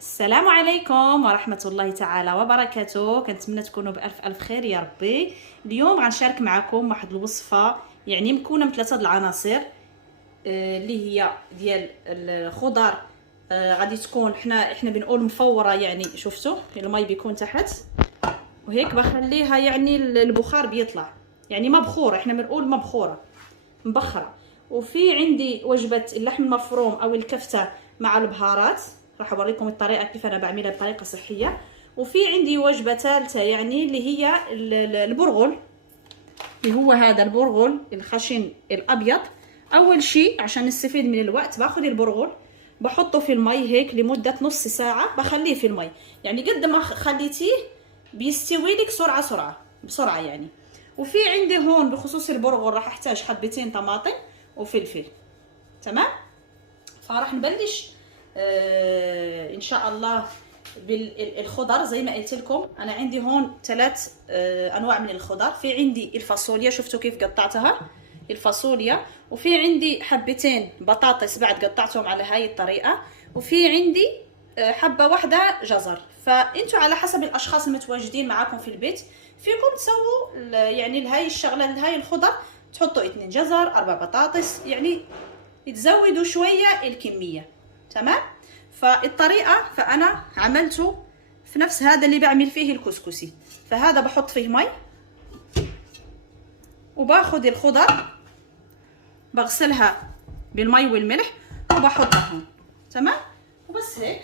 السلام عليكم ورحمة الله تعالى وبركاته. كنتمنى تكونوا بألف خير يا ربي. اليوم غنشارك معكم واحد الوصفة يعني مكونة من 3 العناصر اللي هي ديال الخضر. غادي تكون احنا بنقول مفورة، يعني شفتوا الماء بيكون تحت وهيك بخليها، يعني البخار بيطلع، يعني مبخورة، احنا بنقول مبخورة مبخرة. وفي عندي وجبة اللحم المفروم او الكفتة مع البهارات، راح اوريكم الطريقه كيف انا بعملها بطريقه صحيه. وفي عندي وجبه ثالثه يعني اللي هي البرغل، اللي هو هذا البرغل الخشن الابيض. اول شيء عشان نستفيد من الوقت باخذ البرغل بحطه في المي هيك لمده نص ساعه، بخليه في المي، يعني قد ما خليتيه بيستوي لك بسرعه يعني. وفي عندي هون بخصوص البرغل راح احتاج حبتين طماطم وفلفل. تمام، فراح نبلش ان شاء الله بالخضر. زي ما قلت لكم انا عندي هون 3 انواع من الخضر. في عندي الفاصوليا، شفتوا كيف قطعتها الفاصوليا، وفي عندي حبتين بطاطس بعد قطعتهم على هاي الطريقه، وفي عندي حبه واحده جزر. فانتوا على حسب الاشخاص المتواجدين معاكم في البيت فيكم تسووا يعني لهاي الشغله، لهاي الخضر تحطوا 2 جزر 4 بطاطس، يعني تزودوا شويه الكميه. تمام، فالطريقه فانا عملته في نفس هذا اللي بعمل فيه الكسكسي. فهذا بحط فيه مي وباخذ الخضر بغسلها بالمي والملح وبحطها هون. تمام، وبس هيك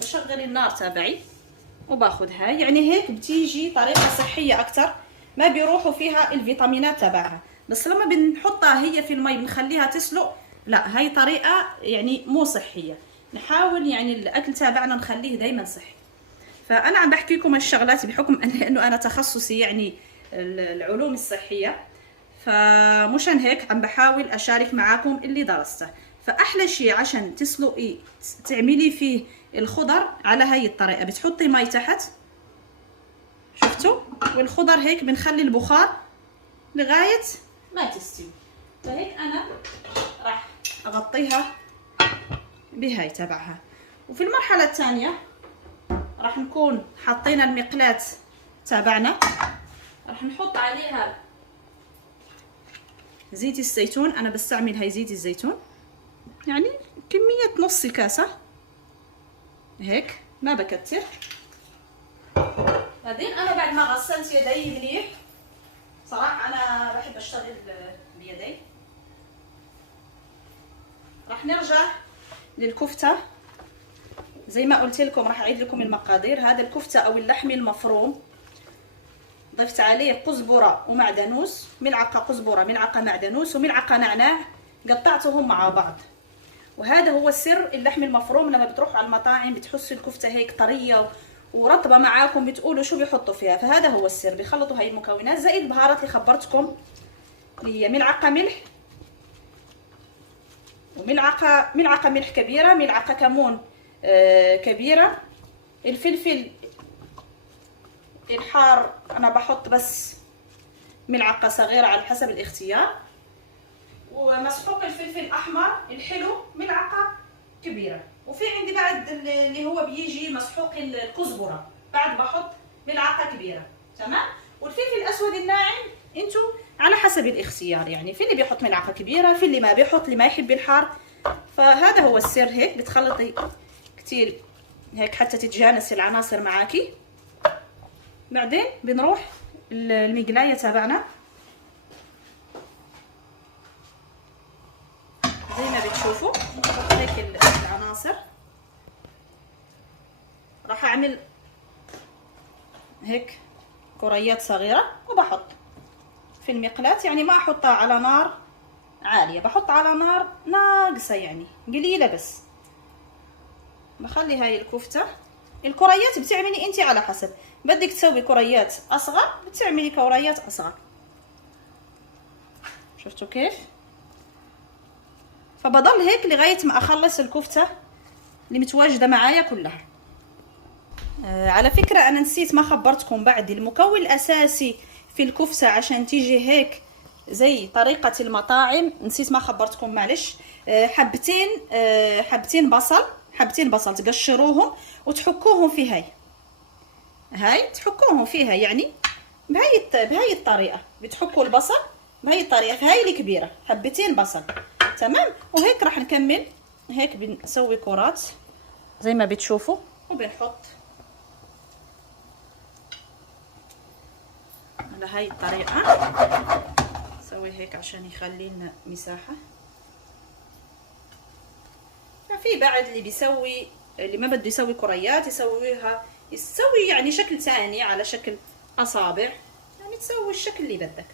بشغل النار تبعي وباخذها، يعني هيك بتيجي طريقه صحيه اكثر، ما بيروحوا فيها الفيتامينات تبعها. بس لما بنحطها هي في المي بنخليها تسلق، لا هاي طريقه يعني مو صحيه. نحاول يعني الاكل تبعنا نخليه دائما صحي. فانا عم بحكي لكم الشغلات بحكم انه انا تخصصي يعني العلوم الصحيه، فمشان هيك عم بحاول اشارك معاكم اللي درسته. فاحلى شيء عشان تسلقي تعملي فيه الخضر على هاي الطريقه، بتحطي مي تحت شفتوا، والخضر هيك بنخلي البخار لغايه ما تستوي. فهيك انا راح اغطيها بهاي تبعها. وفي المرحله الثانيه راح نكون حطينا المقلاة تبعنا، راح نحط عليها زيت الزيتون. انا بستعمل هاي زيت الزيتون، يعني كمية نص كاسة هيك، ما بكتر. بعدين انا بعد ما غسلت يدي مليح، صراحة انا بحب اشتغل بيدي، راح نرجع للكفتة. زي ما قلت لكم راح اعيد لكم المقادير. هذا الكفتة او اللحم المفروم ضفت عليه قزبرة ومعدنوس، ملعقة قزبرة ملعقة معدنوس وملعقة نعناع، قطعتهم مع بعض. وهذا هو السر اللحم المفروم. لما بتروحوا على المطاعم بتحسوا الكفتة هيك طرية ورطبة معاكم بتقولوا شو بيحطوا فيها، فهذا هو السر. بيخلطوا هاي المكونات زائد البهارات اللي خبرتكم، اللي هي ملعقة ملح ملعقة ملح كبيرة، ملعقة كمون كبيرة. الفلفل الحار انا بحط بس ملعقة صغيرة على حسب الاختيار، ومسحوق الفلفل الاحمر الحلو ملعقة كبيرة. وفي عندي بعد اللي هو بيجي مسحوق الكزبرة، بعد بحط ملعقة كبيرة. تمام، والفلفل الاسود الناعم انتو على حسب الاختيار، يعني في اللي بيحط ملعقة كبيرة، في اللي ما بيحط، اللي ما يحب الحار. فهذا هو السر. هيك بتخلطي كتير هيك حتى تتجانس العناصر معاكي. بعدين بنروح المقلاية تبعنا زي ما بتشوفوا، بحط هيك العناصر. راح اعمل هيك كريات صغيرة وبحط في المقلاة، يعني ما احطها على نار عالية، بحط على نار ناقصة يعني قليلة بس. بخلي هاي الكفتة. الكريات بتعملي انتي على حسب، بدك تسوي كريات اصغر بتعملي كريات اصغر. شفتوا كيف؟ فبضل هيك لغاية ما اخلص الكفتة اللي متواجدة معايا كلها. على فكرة انا نسيت ما خبرتكم بعد، المكون الاساسي في الكفتة عشان تيجي هيك زي طريقة المطاعم، نسيت ما خبرتكم معلش. حبتين بصل حبتين بصل تقشروهم وتحكوهم في هاي تحكوهم فيها، يعني بهاي الطريقه بتحكوا البصل بهاي الطريقه. في هاي الكبيره حبتين بصل، تمام. وهيك راح نكمل، هيك بنسوي كرات زي ما بتشوفوا، وبنحط على هاي الطريقه. نسوي هيك عشان يخلي لنا مساحه. في بعد اللي ما بده يسوي كريات يسوي يعني شكل ثاني على شكل اصابع، يعني تسوي الشكل اللي بدك.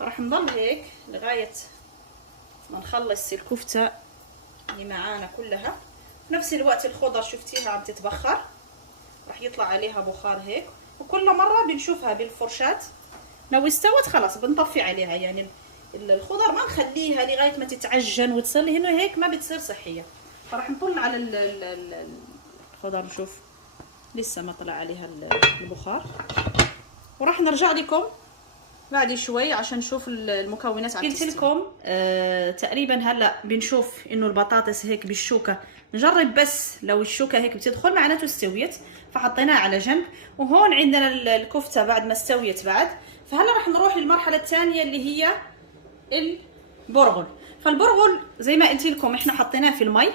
راح نضل هيك لغايه ما نخلص الكفته اللي معانا كلها. في نفس الوقت الخضر شفتيها عم تتبخر، راح يطلع عليها بخار هيك، وكل مره بنشوفها بالفرشات. لو استوت خلاص بنطفي عليها، يعني الخضر ما نخليها لغايه ما تتعجن وتصير هنا هيك ما بتصير صحيه. فراح نطل على الخضر نشوف لسه ما طلع عليها البخار، وراح نرجع لكم بعد شوي عشان نشوف المكونات. قلت لكم تقريبا هلا بنشوف انه البطاطس هيك بالشوكه، نجرب بس لو الشوكه هيك بتدخل معناته استويت، فحطيناها على جنب. وهون عندنا الكفته بعد ما استويت بعد. فهلا راح نروح للمرحله الثانيه اللي هي البرغل. فالبرغل زي ما قلت لكم احنا حطيناه في المي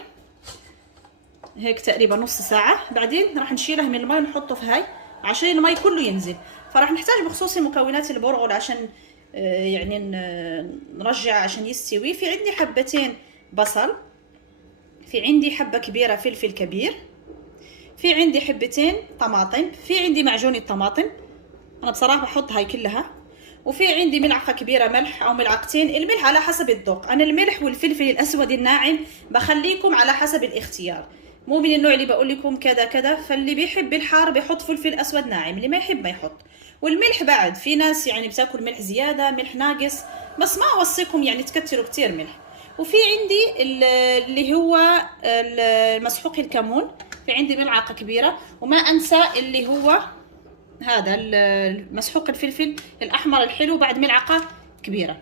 هيك تقريبا نص ساعه، بعدين راح نشيله من المي ونحطه في هاي عشان المي كله ينزل. فراح نحتاج بخصوص مكونات البرغل عشان يعني نرجع عشان يستوي. في عندي حبتين بصل، في عندي حبه كبيره فلفل كبير، في عندي حبتين طماطم، في عندي معجون الطماطم انا بصراحه بحط هاي كلها، وفي عندي ملعقه كبيره ملح او ملعقتين. الملح على حسب الذوق، انا الملح والفلفل الاسود الناعم بخليكم على حسب الاختيار، مو من النوع اللي بقول لكم كذا كذا. فاللي بيحب الحار بيحط فلفل اسود ناعم، اللي ما يحب ما يحط. والملح بعد في ناس يعني بتاكل ملح زياده ملح ناقص، بس ما اوصيكم يعني تكتروا كتير ملح. وفي عندي اللي هو مسحوق الكمون، في عندي ملعقه كبيره. وما انسى اللي هو هذا مسحوق الفلفل الاحمر الحلو بعد ملعقه كبيره.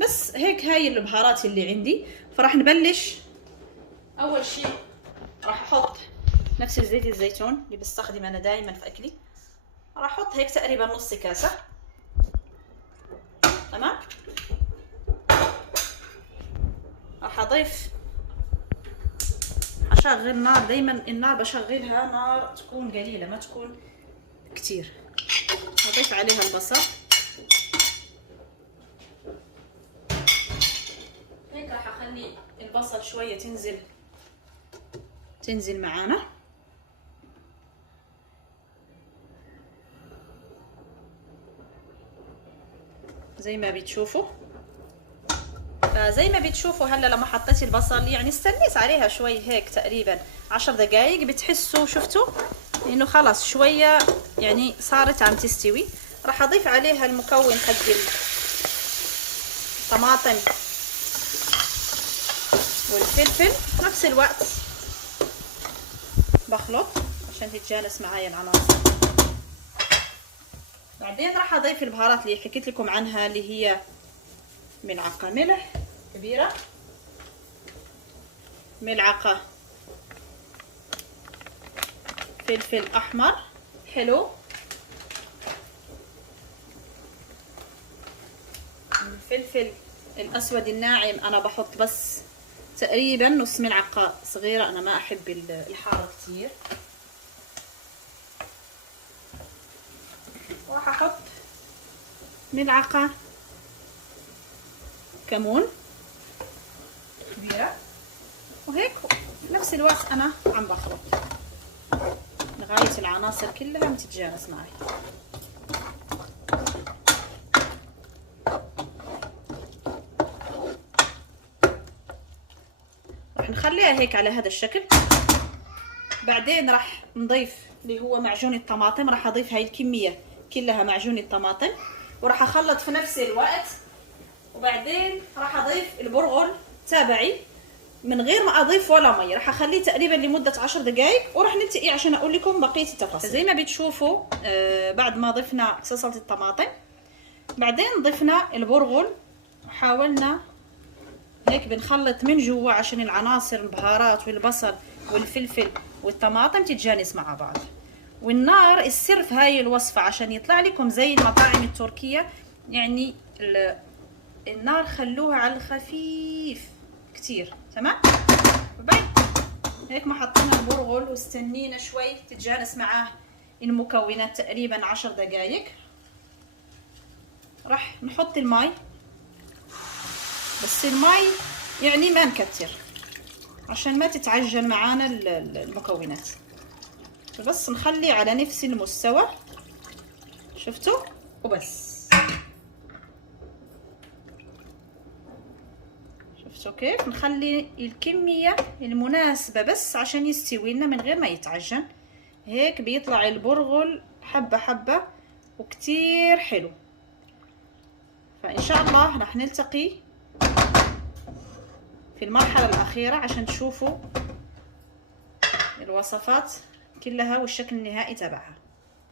بس هيك هاي البهارات اللي عندي. فراح نبلش. اول شيء راح احط نفس زيت الزيتون اللي بستخدم انا دائما في اكلي، راح احط هيك تقريبا نص كاسه، تمام. راح اضيف، اشغل نار، دائما النار بشغلها نار تكون قليله ما تكون كتير. هضيف عليها البصل هيك، راح اخلي البصل شويه تنزل معانا. زي ما بتشوفوا. فزي ما بتشوفوا هلا لما حطيت البصل يعني استنيت عليها شوي هيك تقريبا 10 دقايق، بتحسوا شفتوا انه خلاص شويه يعني صارت عم تستوي. راح اضيف عليها المكون حق الطماطم والفلفل، في نفس الوقت بخلط عشان تتجانس معايا العناصر. بعدين راح اضيف البهارات اللي حكيت لكم عنها، اللي هي ملعقه ملح كبيره، ملعقه فلفل احمر حلو، الفلفل الاسود الناعم انا بحط بس تقريبا نص ملعقه صغيره، انا ما احب الحار كتير. وراح احط ملعقه كمون كبيره، وهيك بنفس الوقت انا عم بخلط لغايه العناصر كلها عم تتجانس معي. راح نخليها هيك على هذا الشكل. بعدين راح نضيف اللي هو معجون الطماطم، راح اضيف هاي الكميه كلها معجون الطماطم، وراح اخلط في نفس الوقت. وبعدين راح اضيف البرغل تابعي من غير ما اضيف ولا مي، راح اخليه تقريبا لمده 10 دقائق وراح نلتقي عشان اقول لكم بقيه التفاصيل. زي ما بتشوفوا بعد ما ضفنا صلصه الطماطم، بعدين ضفنا البرغل وحاولنا هيك بنخلط من جوا عشان العناصر البهارات والبصل والفلفل والطماطم تتجانس مع بعض. والنار السر في هاي الوصفة عشان يطلع لكم زي المطاعم التركية، يعني النار خلوها على الخفيف كتير. تمام. بعد هيك ما حطينا البرغل واستنينا شوي تتجانس معاه المكونات تقريبا 10 دقايق. راح نحط الماء، بس الماء يعني ما نكتر عشان ما تتعجن معانا المكونات، بس نخلي على نفس المستوى. شفتوا؟ وبس. شفتوا كيف؟ نخلي الكمية المناسبة بس عشان يستوي لنا من غير ما يتعجن. هيك بيطلع البرغل حبة حبة وكتير حلو. فإن شاء الله راح نلتقي في المرحلة الأخيرة عشان تشوفوا الوصفات كلها والشكل النهائي تبعها.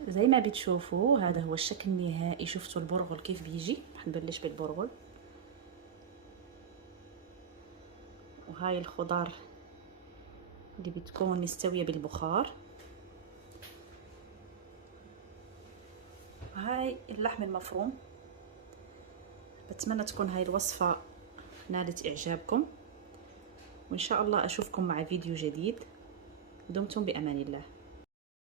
زي ما بتشوفوا هذا هو الشكل النهائي. شفتوا البرغل كيف بيجي؟ حنبلش بالبرغل، وهاي الخضار اللي بتكون مستوية بالبخار، وهاي اللحم المفروم. بتمنى تكون هاي الوصفة نالت إعجابكم، وإن شاء الله أشوفكم مع فيديو جديد. دمتم بأمان الله.